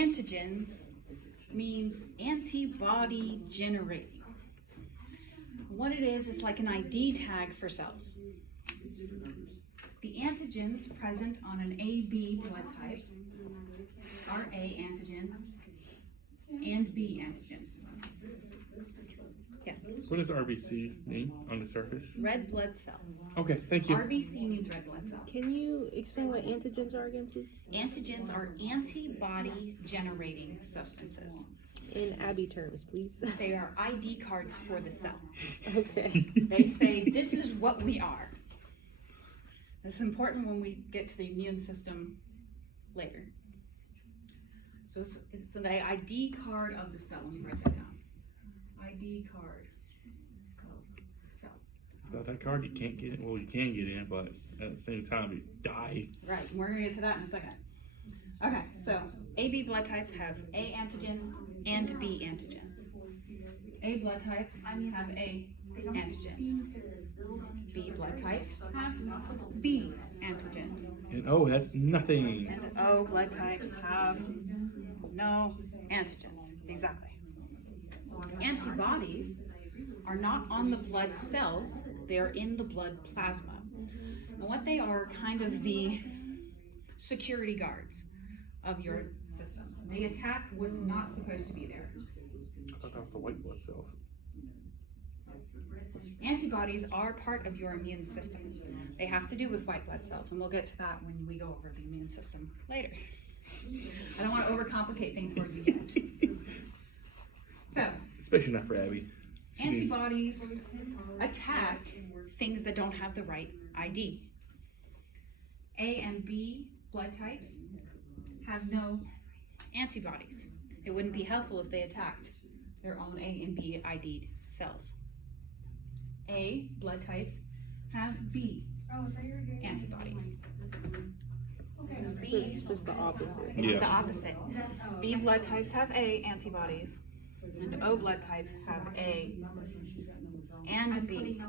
Antigens means antibody generating. What it is like an ID tag for cells. The antigens present on an AB blood type are A antigens and B antigens. Yes. What does RBC mean on the surface? Red blood cell. Okay, thank you. RBC means red blood cell. Can you explain what antigens are again, please? Antigens are antibody generating substances. In Abby terms, please. They are ID cards for the cell. Okay. They say this is what we are. This is important when we get to the immune system later. So it's the ID card of the cell. Let me write that down. ID card of the cell. Without that card, you can't get in. Well, you can get in, but at the same time, you die. Right, we're gonna get to that in a second. Okay, so AB blood types have A antigens and B antigens. A blood types have A antigens. B blood types have B antigens. And oh, that's nothing. And O blood types have no antigens. Exactly. Antibodies are not on the blood cells, they are in the blood plasma. And what they are, kind of the security guards of your system. They attack what's not supposed to be there. I thought that was the white blood cells. Antibodies are part of your immune system. They have to do with white blood cells, and we'll get to that when we go over the immune system later. I don't want to overcomplicate things for you yet. So, Especially not for Abby. antibodies attack things that don't have the right ID. A and B blood types have no antibodies. It wouldn't be helpful if they attacked their own A and B ID'd cells. A blood types have B antibodies. So it's just the opposite. It's the opposite. B blood types have A antibodies, and O blood types have A and B.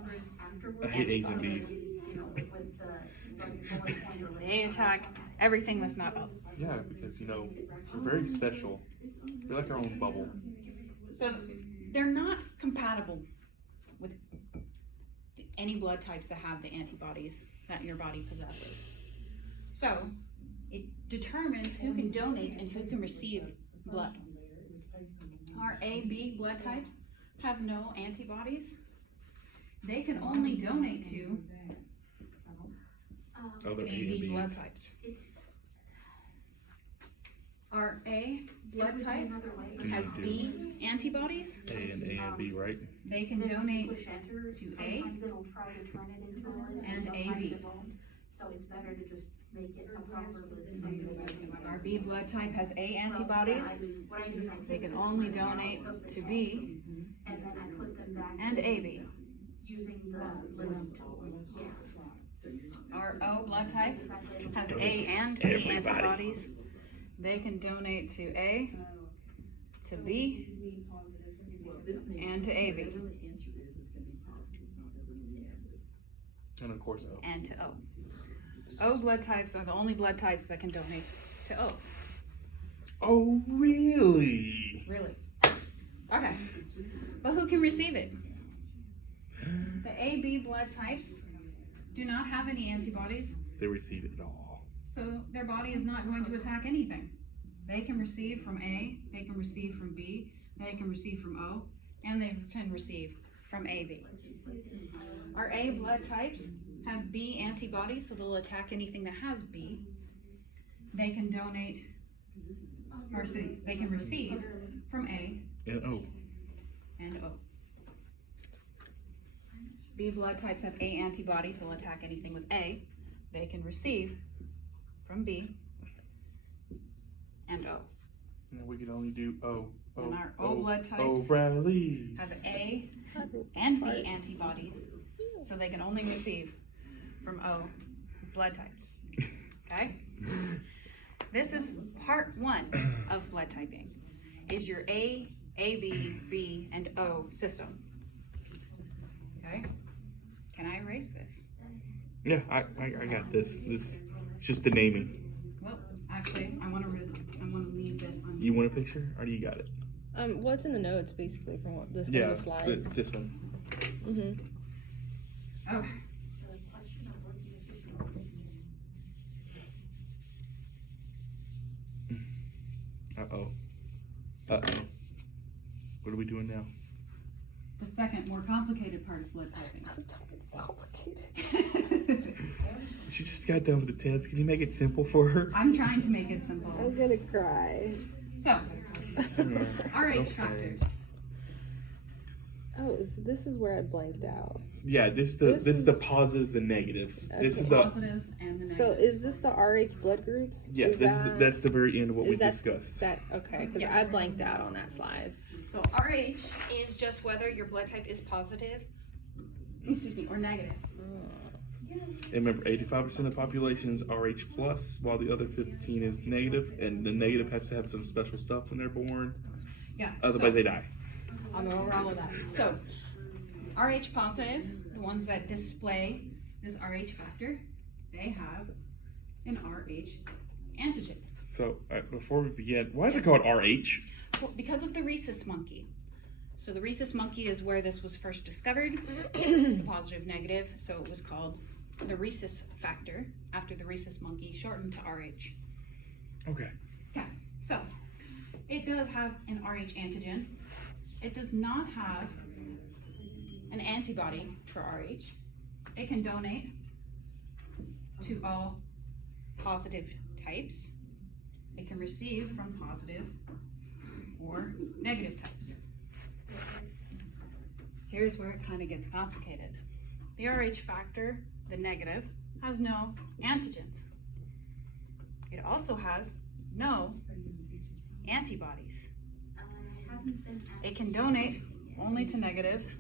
I hate A's and B's. They attack everything that's not O. Yeah, because, we're very special. We're like our own bubble. So they're not compatible with any blood types that have the antibodies that your body possesses. So it determines who can donate and who can receive blood. Our AB blood types have no antibodies. They can only donate to Other A AB and blood B's. types. Our A blood type has B antibodies. A and B, right? They can donate to A and AB. So it's better to just make it a proper list. Our B blood type has A antibodies. What I do is I They take can only donate to B and then I put them back and AB. using the list tool. Our O blood type has A and B Everybody. antibodies. They can donate to A, to B, and to AB, And of course, O. and to O. O blood types are the only blood types that can donate to O. Oh, really? Really? Okay. But who can receive it? The AB blood types do not have any antibodies, They receive it all. so their body is not going to attack anything. They can receive from A, they can receive from B, they can receive from O, and they can receive from AB. Our A blood types have B antibodies, so they'll attack anything that has B. They can donate, or they can receive from A And O. and O. B blood types have A antibodies, they'll attack anything with A. They can receive from B and O. And we can only do O. And our O blood types O'Reilly. have A and B antibodies, so they can only receive from O blood types. Okay? This is part 1 of blood typing, is your A, AB, B, and O system. Okay? Can I erase this? Yeah, I got this. This is just the naming. Well, actually, I want to leave this on here. You want a picture, or do you got it? What's in the notes basically from what this Yeah, from the slides? this one. Mm-hmm. Oh, So the question of working efficiently. What are we doing now? the second more complicated part of blood typing. Complicated. She just got done with the test. Can you make it simple for her? I'm trying to make it simple. I'm gonna cry. So, RH Okay. factors. Oh, this is where I blanked out. Yeah, this is the positives and negatives. This The is the positives and the negatives. So is this the RH blood groups? yeah. Is That's the very end of what we is that- discussed. That okay? Because Yes. I blanked out on that slide. So RH is just whether your blood type is positive, excuse me, or negative. And remember, 85% of the population is RH plus, while the other 15 is negative, and the negative has to have some special stuff when they're born. Yeah. Otherwise, they die. I'll go over all of that. So, RH positive, the ones that display this RH factor, they have an RH antigen. So before we begin, why is Yes. it called RH? Because of the rhesus monkey. So the rhesus monkey is where this was first discovered, the positive negative, so it was called the rhesus factor after the rhesus monkey, shortened to RH. Okay. Okay, so it does have an RH antigen. It does not have an antibody for RH. It can donate to all positive types. It can receive from positive or negative types. Here's where it kind of gets complicated. The RH factor, the negative, has no antigens. It also has no antibodies. It can donate only to negative.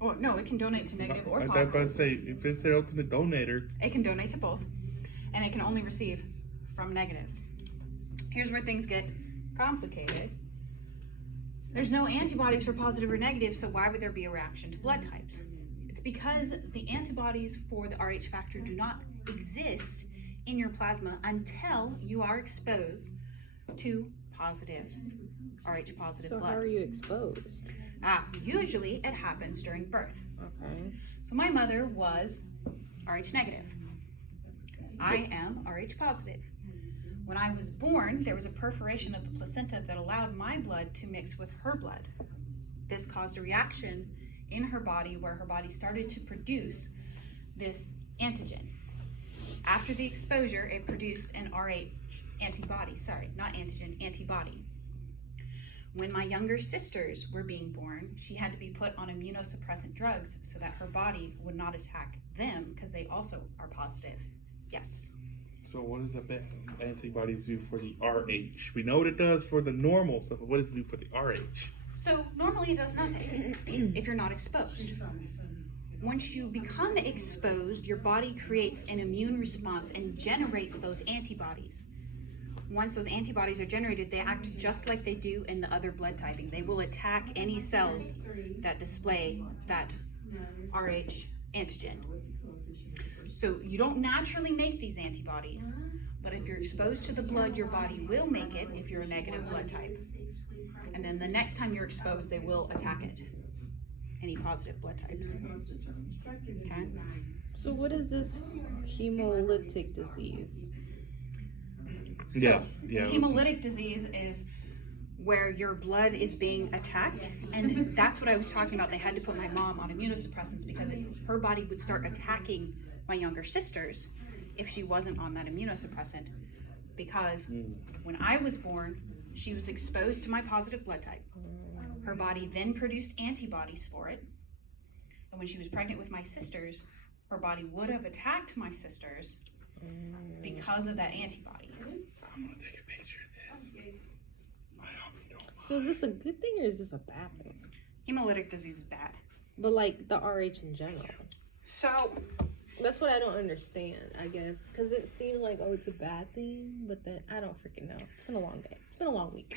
Oh, no, it can donate to negative or I was about positive. to say, if it's their ultimate donator, It can donate to both, and it can only receive from negatives. Here's where things get complicated. There's no antibodies for positive or negative, so why would there be a reaction to blood types? It's because the antibodies for the RH factor do not exist in your plasma until you are exposed to positive, RH positive So blood. how are you exposed? Usually it happens during birth. Okay. So my mother was RH negative. I am RH positive. When I was born, there was a perforation of the placenta that allowed my blood to mix with her blood. This caused a reaction in her body where her body started to produce this antigen. After the exposure, it produced an RH antibody, antibody. When my younger sisters were being born, she had to be put on immunosuppressant drugs so that her body would not attack them because they also are positive. Yes. so what does the antibodies do for the RH? We know what it does for the normal stuff, but what does it do for the RH? So normally it does nothing if you're not exposed. Once you become exposed, your body creates an immune response and generates those antibodies. Once those antibodies are generated, they act just like they do in the other blood typing. They will attack any cells that display that RH antigen. So you don't naturally make these antibodies, but if you're exposed to the blood, your body will make it if you're a negative blood type. And then the next time you're exposed, they will attack it. Any positive blood types. Okay? So what is this hemolytic disease? Yeah. Hemolytic disease is where your blood is being attacked, and that's what I was talking about. They had to put my mom on immunosuppressants because her body would start attacking my younger sisters if she wasn't on that immunosuppressant. Because when I was born, she was exposed to my positive blood type. Her body then produced antibodies for it. And when she was pregnant with my sisters, her body would have attacked my sisters because of that antibody. I'm gonna take a picture of this. I hope you don't. So is this a good thing or is this a bad thing? Hemolytic disease is bad. But like the RH in general. So, That's what I don't understand, I guess. Because it seemed like, oh, it's a bad thing, but then I don't freaking know. It's been a long day. It's been a long week.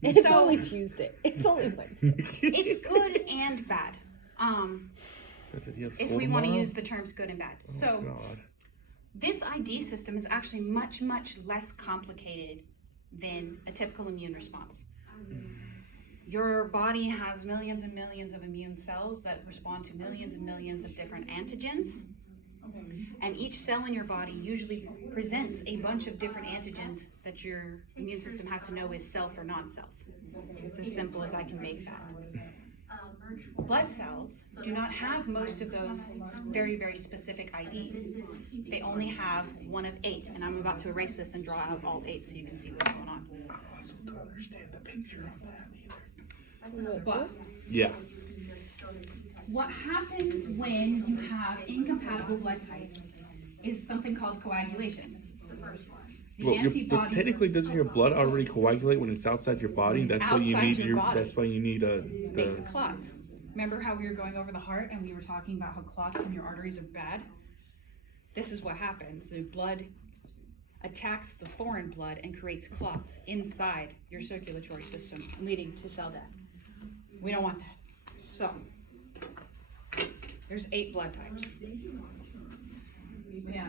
It's So- only Tuesday. It's only Wednesday. it's good and bad. If we want to use the terms good and bad. So, God. this ID system is actually much, much less complicated than a typical immune response. Your body has millions and millions of immune cells that respond to millions and millions of different antigens. And each cell in your body usually presents a bunch of different antigens that your immune system has to know is self or non-self. It's as simple as I can make that. Blood cells do not have most of those very, very specific IDs. They only have one of 8, and I'm about to erase this and draw out all 8 so you can see what's going on. I also don't understand the picture of that either. But Yeah. what happens when you have incompatible blood types is something called coagulation. The Well, but antibodies technically, doesn't your blood already coagulate when it's outside your body? That's why you Outside need your body. That's why you need makes clots. Remember how we were going over the heart and we were talking about how clots in your arteries are bad? This is what happens. The blood attacks the foreign blood and creates clots inside your circulatory system, leading to cell death. We don't want that. So, there's 8 blood types. Yeah.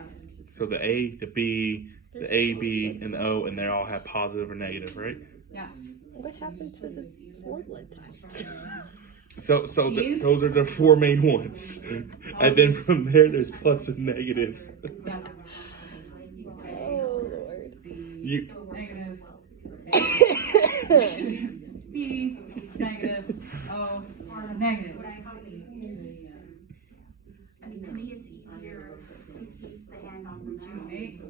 So the A, the B, the A, B, and the O, and they all have positive or negative, right? Yes. What happened to the 4 blood types? So These? those are the 4 main ones, and then from there there's plus and negatives. Yeah. Oh Lord. You Negative. B. Negative. O. Negative. I mean, to me, it's easier to keep the hand on the mouse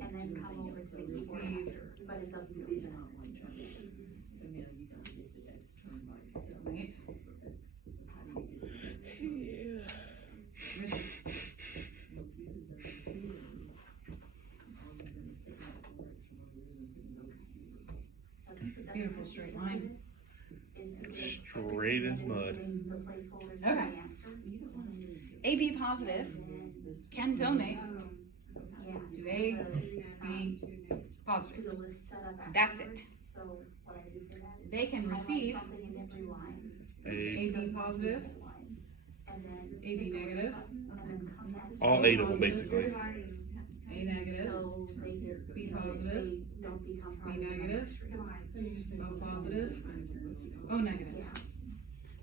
and then come over to the keyboard, but it doesn't really matter. Beautiful straight line. straight as mud. Okay. AB positive can donate to A, B positive. That's it. They can receive AB positive, AB negative, All 8 of them basically. A negative, B positive, B negative, O positive, O negative.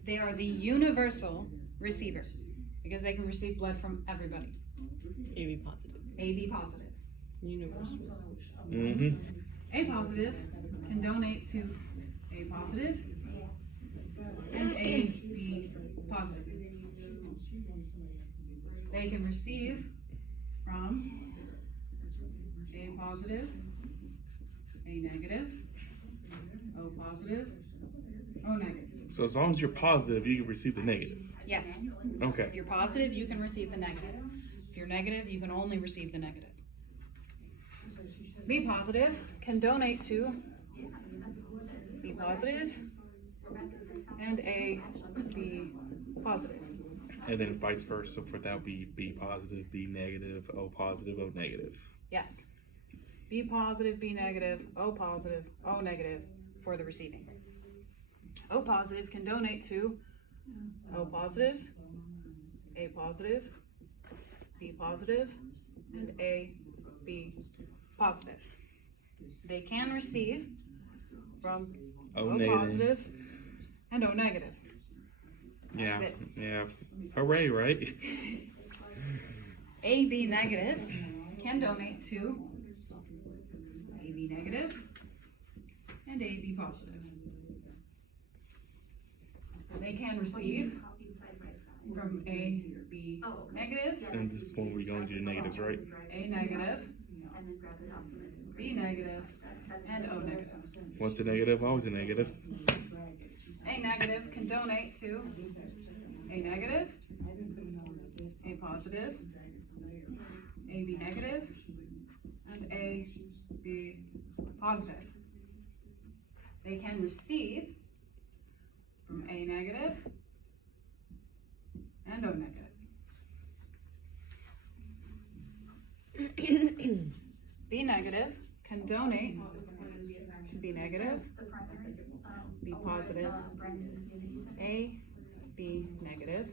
They are the universal receiver because they can receive blood from everybody. AB positive. AB positive. Universal. Mm-hmm. A positive can donate to A positive and A B positive. They can receive from A positive, A negative, O positive, O negative. So as long as you're positive, you can receive the negative. Yes. Okay. If you're positive, you can receive the negative. If you're negative, you can only receive the negative. B positive can donate to B positive and A B positive. And then vice versa, for that would be B positive, B negative, O positive, O negative. Yes. B positive, B negative, O positive, O negative for the receiving. O positive can donate to O positive, A positive, B positive, and A B positive. They can receive from O O negative. positive and O negative. Yeah. That's it. Yeah. Hooray, right? AB negative can donate to AB negative and AB positive. They can receive from A, B negative, And this is when we're going to do negatives, right? A negative, B negative, and O negative. What's a negative? Always a negative. A negative can donate to A negative, A positive, AB negative, and A B positive. They can receive from A negative and O negative. B negative can donate to B negative, B positive, A B negative,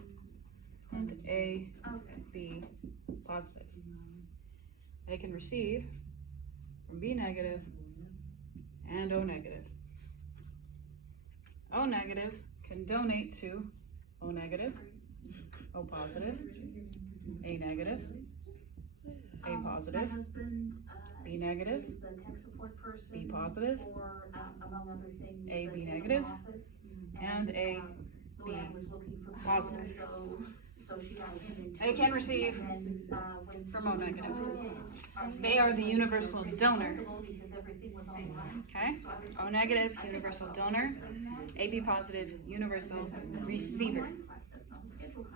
and A B positive. They can receive from B negative and O negative. O negative can donate to O negative, O positive, A negative, A My positive, husband, B negative, is the tech support person. B positive, For, among other things. A the B dental negative, office. and A B Luann was looking for people, positive. So she got him into. They can receive And then, when from O negative. our They are the universal it's donor. flexible because everything was online. Okay? So I was O like, negative, I think universal I'll donor. just send that. AB positive, universal receiver. That's not the schedule.